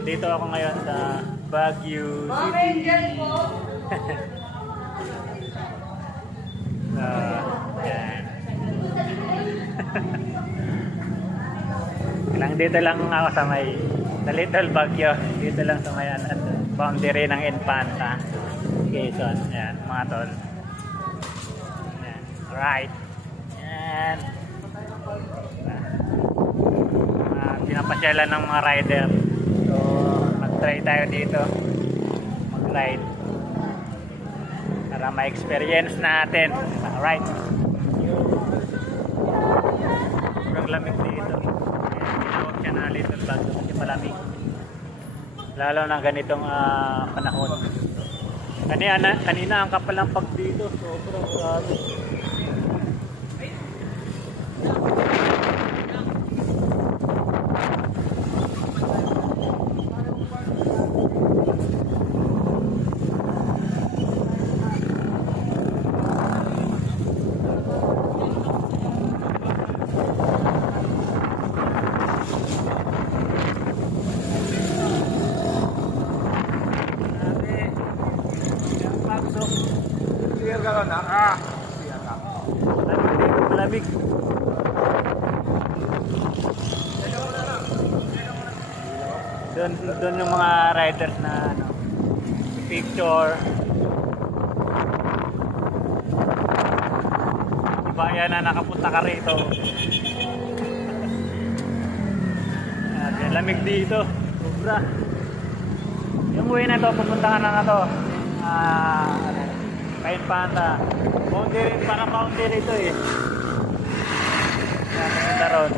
Dito ako ngayon sa Baguio City. Yan. Dito lang ako sa may sa Little Baguio. Dito lang sa may boundary ng Infanta Quezon. Yan, mga tol. Yan. Alright. Yan. Pinapasyalan ng mga rider. So, mag-try tayo dito. Mag-ride. Para ma-experience natin. Alright. Sobrang lamig dito. Tinawag siya na Little Baguio kasi malamig. Lalo na ganitong panahon. Kanina ang kapal ng pag dito. Sobrang grabe. Malamig. Doon yung mga riders na picture. Iba yan na nakapunta ka rito. Lamig dito. Sobra. Yung buhay na to, pupuntahan na to. Kahit panda. Boundary, parang boundary ito eh. Pupunta ron.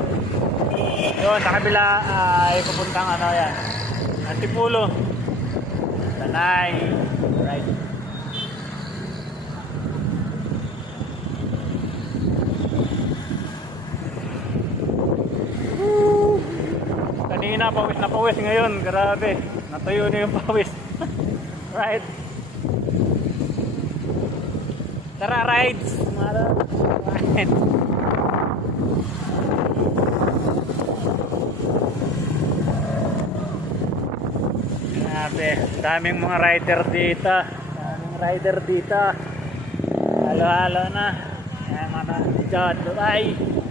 Yun, sa kabila ay pupuntang yan. Antipulo. Tanay. Right. Kanina pawis na pawis, ngayon grabe. Natuyo na yung pawis. Right. Tara, rides! Right. Grabe, daming mga rider dito. Halo-halo na. Ayan mga John, bye!